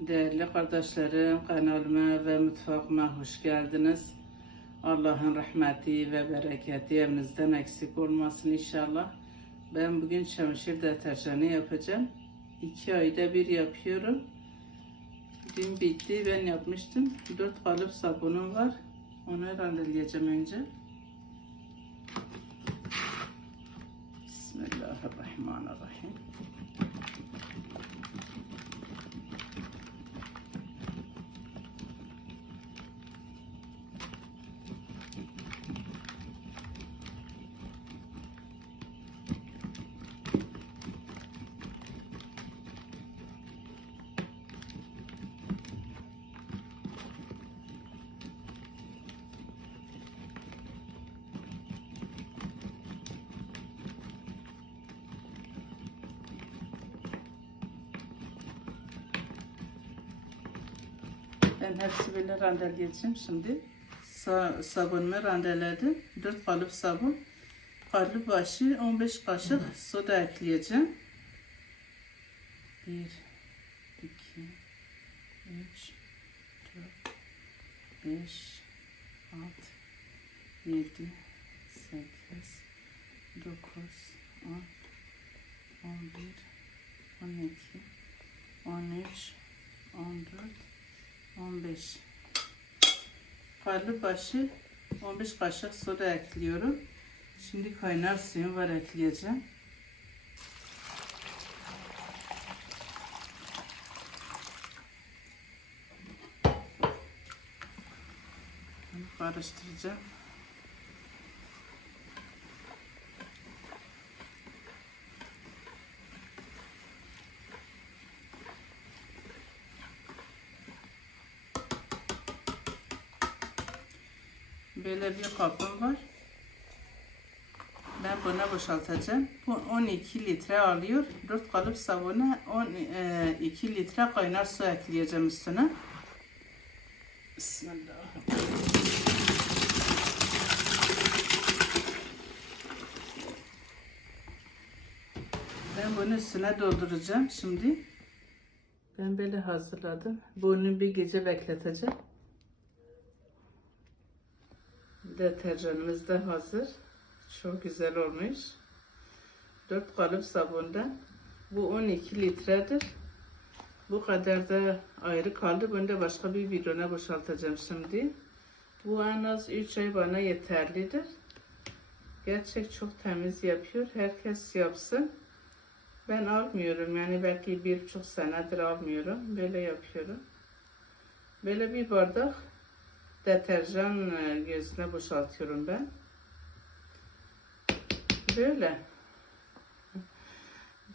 Değerli kardeşlerim, kanalıma ve mutfağıma hoş geldiniz. Allah'ın rahmeti ve bereketi evinizden eksik olmasın inşallah. Ben bugün çamaşır deterjanı yapacağım. İki ayda bir yapıyorum. Dün bitti, ben yapmıştım. Dört kalıp sabunum var. Onu rendelleyeceğim önce. Bismillahirrahmanirrahim. Ben hepsi böyle rendeleyeceğim şimdi. Sa sabunumu rendeledim. 4 kalıp sabun. Kalıp başı 15 kaşık soda ekleyeceğim. 1 2 3 4 5 6 7 8 9 10 11 12 13 14 15 Parlı başı 15 kaşık soda ekliyorum. Şimdi kaynar suyum var ekleyeceğim. Karıştıracağım. Böyle bir kapım var. Ben buna boşaltacağım. Bu 12 litre alıyor. 4 kalıp sabuna 12 litre kaynar su ekleyeceğim üstüne. Bismillahirrahmanirrahim. Ben bunu üstüne dolduracağım şimdi. Ben böyle hazırladım. Bunu bir gece bekleteceğim. Deterjanımız da hazır. Çok güzel olmuş. 4 kalıp sabundan. Bu 12 litredir. Bu kadar da ayrı kaldı. Bunu da başka bir bidona boşaltacağım şimdi. Bu en az 3 ay bana yeterlidir. Gerçek çok temiz yapıyor. Herkes yapsın. Ben almıyorum. Yani belki bir buçuk senedir almıyorum. Böyle yapıyorum. Böyle bir bardak deterjan e, gözüne boşaltıyorum ben. Böyle.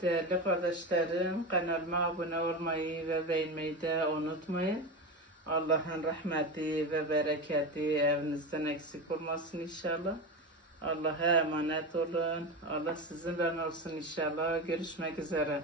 Değerli kardeşlerim, kanalıma abone olmayı ve beğenmeyi de unutmayın. Allah'ın rahmeti ve bereketi evinizden eksik olmasın inşallah. Allah'a emanet olun. Allah sizinle olsun inşallah. Görüşmek üzere.